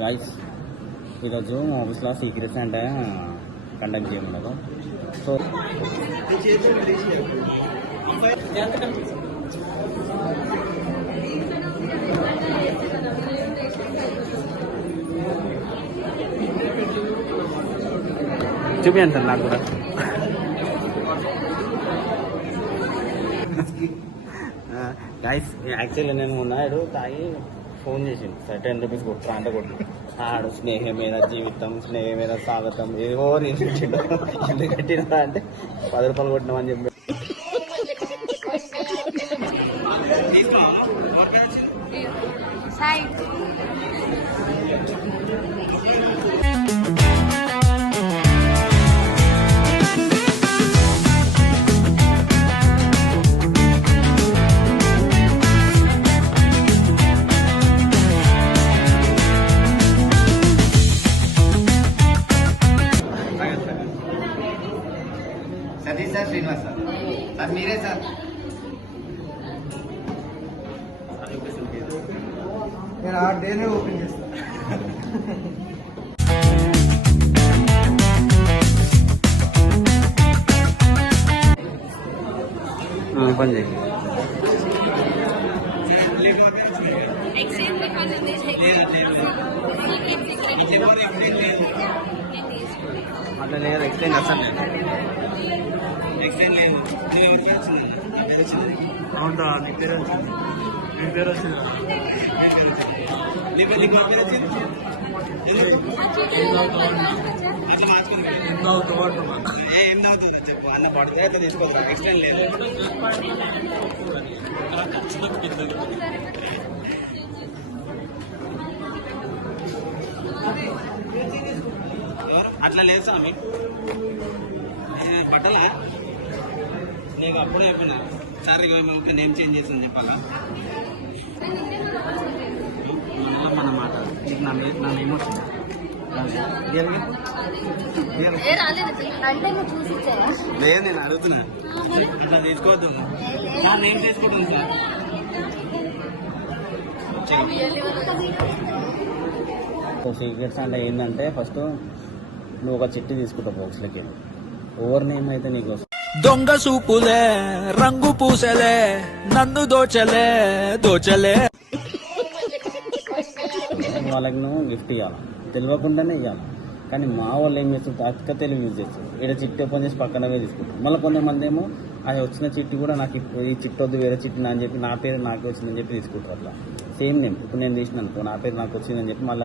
Guys ఈరోజు మా ఆఫీస్లో సీక్రెట్స్ అంటే కండక్ట్ చేయమన్నారు. సో చూపించండి సార్ నాకు కూడా. గైస్ యాక్చువల్లీ నేను ఉన్నాడు తాగి ఫోన్ చేసిండు సార్ 10 రూపీస్ కొట్టు అంటే కొట్టు ఆడు స్నేహమైన జీవితం స్నేహమైన స్వాగతం ఏవో నేర్పించిండు. ఎందుకు కట్టినా అంటే 10 రూపాయలు కొట్టినామని చెప్పి Satish sir, Srinivas sir, sir మీరే సార్. నేను ఆ డేనే ఓపెన్ చేస్తాను. పని చేయి. అట్లా లేదు ఎక్స్చేంజ్ అసలు లేదు. అవునా నీ పేరు వచ్చింది, నీ పేరు వచ్చింది, ఏం నవ్వుతుందా చెప్పు అన్న పడుతుంది అయితే తీసుకోవద్దు. ఎక్స్టెండ్ లేదు. అట్లా లేదు సార్ మీకు పడ్డలా. నీకు అప్పుడే చెప్పిన సార్ ఇక మేము నేమ్ చేంజ్ చేస్తాను చెప్పాలా. మన మాట నీకు నా నేమ్ వచ్చింది లేదు, నేను అడుగుతున్నా ఇట్లా తీసుకోవద్దు. నా నేమ్ చేసుకుంటాను సార్. సీక్రెట్స్ అంటే ఏంటంటే ఫస్ట్ నువ్వు ఒక చిట్టి తీసుకుంటావు బాక్స్లోకి వెళ్ళి ఓవర్ నేమ్ అయితే నీకు దొంగ సూపులే రంగు పూసలే నన్ను దోచలే దోచలే. వాళ్ళకి నువ్వు గిఫ్ట్ ఇవ్వాలి, తెలియకుండానే ఇవ్వాలి. కానీ మా వాళ్ళు ఏం చేస్తారు, అతిక తెలివి యూజ్ చేస్తారు. ఇక్కడ చిట్టి ఓపెన్ చేసి పక్కనవే తీసుకుంటారు. మళ్ళీ కొంతమంది ఏమో అది వచ్చిన చిట్టి కూడా నాకు ఈ చిట్టి వద్దు వేరే చిట్టి అని చెప్పి నా పేరు నాకే వచ్చిందని చెప్పి తీసుకుంటారు. అట్లా సేమ్ నేమ్ ఇప్పుడు నేను తీసిన అనుకో నా పేరు నాకు వచ్చిందని చెప్పి మళ్ళీ